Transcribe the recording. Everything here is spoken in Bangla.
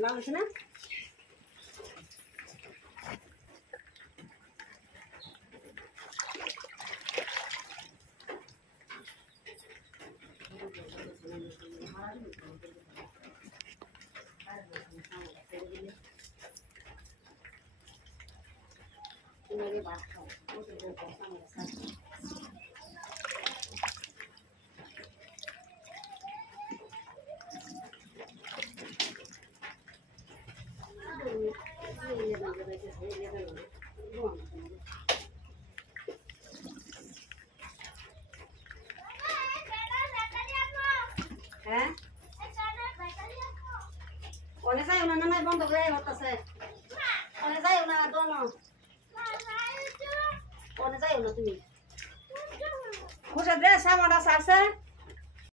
লাল আছে না मेरे बात खाओ वो तो बहुत पसंद है हैं ओने जाय ना ना बंद करे होतसे ओने जाय ना दोनो ओने जाय ना তুমি খুশে দে সামাটা সারছে